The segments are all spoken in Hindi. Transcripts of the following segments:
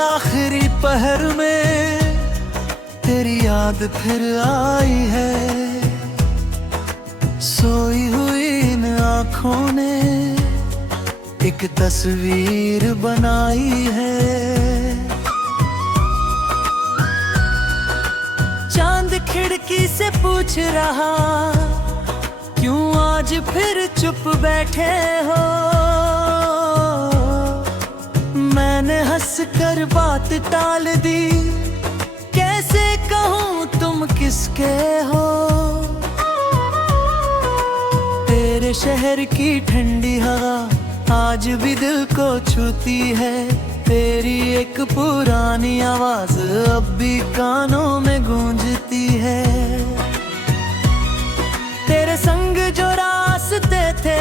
आखिरी पहर में तेरी याद फिर आई है। सोई हुई इन आँखों ने एक तस्वीर बनाई है। चांद खिड़की से पूछ रहा, क्यों आज फिर चुप बैठे हो। मैंने हंस कर बात टाल दी, कैसे कहूँ तुम किसके हो। तेरे शहर की ठंडी हवा आज भी दिल को छूती है। तेरी एक पुरानी आवाज अब भी कानों में गूंजती है। तेरे संग जो रास्ते थे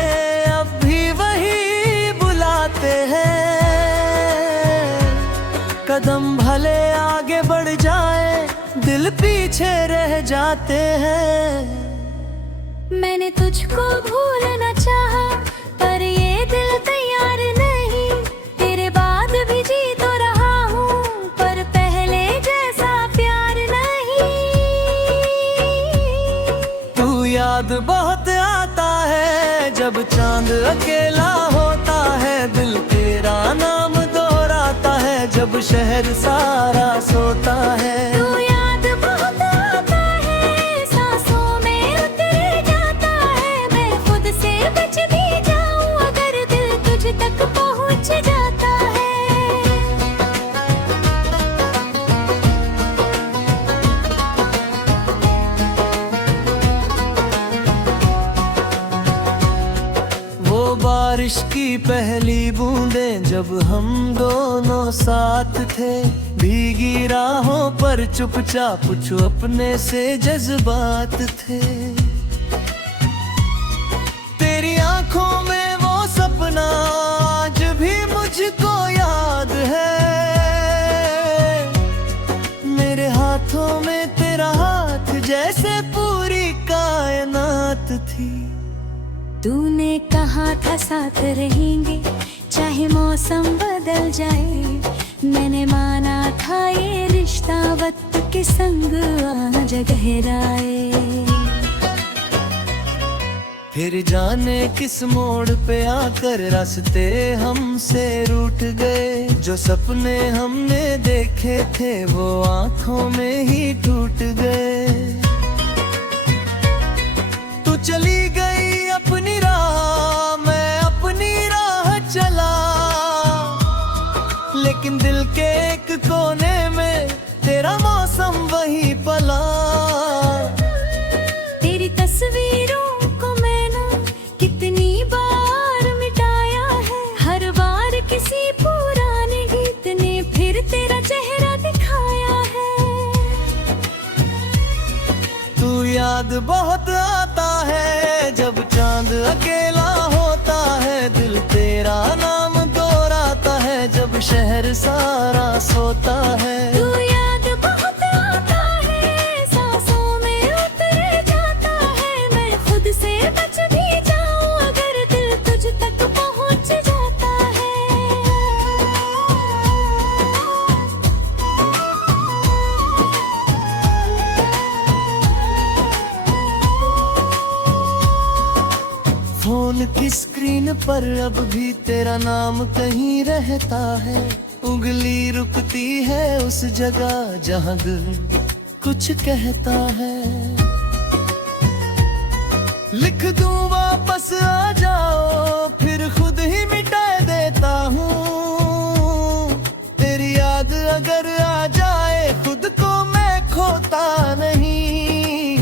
अब भी वही बुलाते हैं। कदम भले आगे बढ़ जाए, दिल पीछे रह जाते हैं। मैंने तुझको भूलना चाहा, पर ये दिल तैयार नहीं। तेरे बाद भी जी तो रहा हूँ, पर पहले जैसा प्यार नहीं। तू याद बहुत आता है जब चांद अकेला होता है। दिल तेरा नाम दोहराता है जब शहर सारा सोता है। तू याद बहुत आता है, सांसों में उतर जाता है। मैं खुद से बच भी जाऊं अगर दिल तुझ तक पहुंच जाता है। वो बारिश की पहली बूंदें जब हम दोनों साथ थे। भीगी राहों पर चुपचाप कुछ अपने से जज्बात थे। तेरी आंखों में वो सपना आज भी मुझको याद है। मेरे हाथों में तेरा हाथ जैसे पूरी कायनात थी। तूने कहा था साथ रहेंगे चाहे मौसम बदल जाए। मैंने माना था ये रिश्ता वक्त के संग आज गहराए। फिर जाने किस मोड़ पे आकर रास्ते हमसे रूठ गए। जो सपने हमने देखे थे वो आंखों में ही टूट गए। तू चली गई अपनी राह, मैं अपनी राह चला। लेकिन दिल के एक कोने में तेरा मौसम वही पला। तेरी तस्वीरों को मैंने कितनी बार मिटाया है। हर बार किसी पुराने गीत ने फिर तेरा चेहरा दिखाया है। तू याद बहुत आता है जब चांद अकेला होता है। दिल तेरा नाम दोहराता है जब शहर सारा सोता है। तू याद बहुत आता है, सांसों में उतर जाता है। मैं खुद से बच भी जाऊं अगर दिल तुझ तक पहुंच जाता है। फोन की स्क्रीन पर अब भी तेरा नाम कहीं रहता है। उंगली रुकती है उस जगह जहां दिल कुछ कहता है। लिख दूं वापस आ जाओ, फिर खुद ही मिटा देता हूँ। तेरी याद अगर आ जाए खुद को मैं खोता नहीं।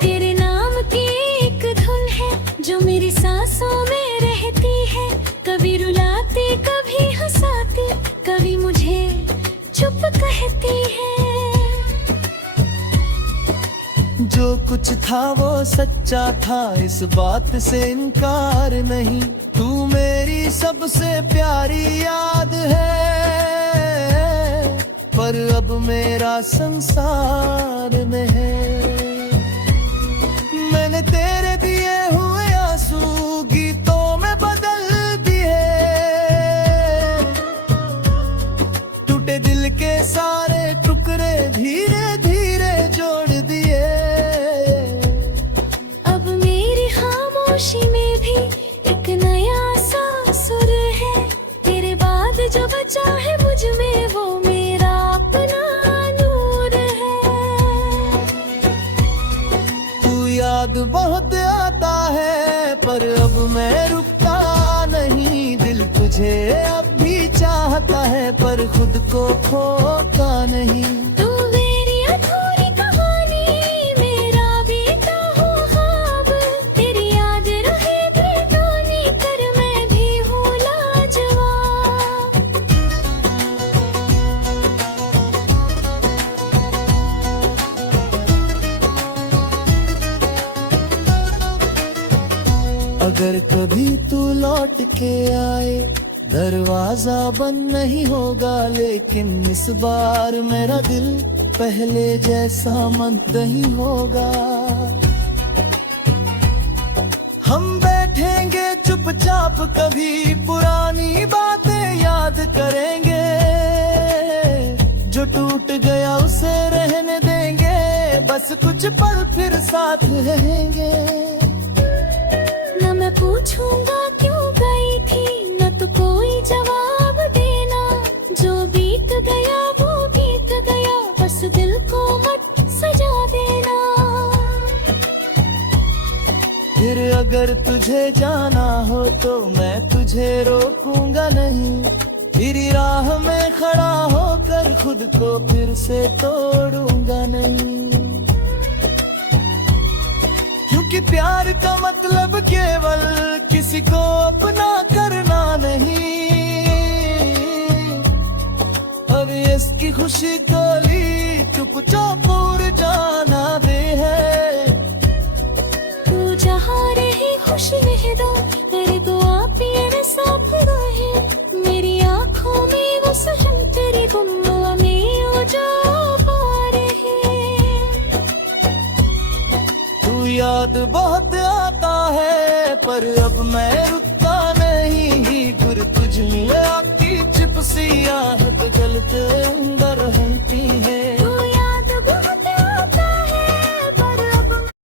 तेरे नाम की एक धुन है जो मेरी सांसों में रहती है। कभी रुलाती कभी हंसाती, कभी मुझे चुप कहती है। जो कुछ था वो सच्चा था, इस बात से इनकार नहीं। तू मेरी सबसे प्यारी याद है, पर अब मेरा संसार में है। मैंने तेरे दिए हुए आंसू गीतों में बदल दिए। सारे टुकड़े धीरे धीरे जोड़ दिए। अब मेरी खामोशी में भी एक नया सा सुर है। तेरे बाद जो बचा है मुझ में वो मेरा अपना नूर है। तू याद बहुत आता है पर अब मैं रुकता नहीं। दिल तुझे अब भी चाहता है पर खुद को खोता नहीं। तू मेरी अधूरी कहानी, मेरा बीता हुआ ख्वाब। तेरी याद रहे बेगानी कर मैं भी हूँ लाजवाब। अगर कभी तू लौट के आए दरवाजा बंद नहीं होगा, लेकिन इस बार मेरा दिल पहले जैसा मन नहीं होगा। हम बैठेंगे चुपचाप कभी पुरानी बातें याद करेंगे। जो टूट गया उसे रहने देंगे, बस कुछ पल फिर साथ रहेंगे। न मैं पूछूंगा क्यों गई थी, न तो कोई जवाब देना। जो बीत गया वो बीत गया, बस दिल को मत सजा देना। फिर अगर तुझे जाना हो तो मैं तुझे रोकूंगा नहीं। तेरी राह में खड़ा होकर खुद को फिर से तोड़ूंगा नहीं। क्योंकि प्यार का मतलब केवल किसी को अपना करना नहीं। और इसकी खुशी को ली चुपचाप उड़ जाना दे है। तू जहाँ रहे खुश रह दो, मेरी दुआ तेरे साथ रहे। मेरी आँखों में वो सहन तेरी गुम्बा में वो जो पारे है। तू याद बहुत आता है पर अब मैं रुकता नहीं। गुर तुझ में आती चिपसी आहट जलते अंदर हमती है।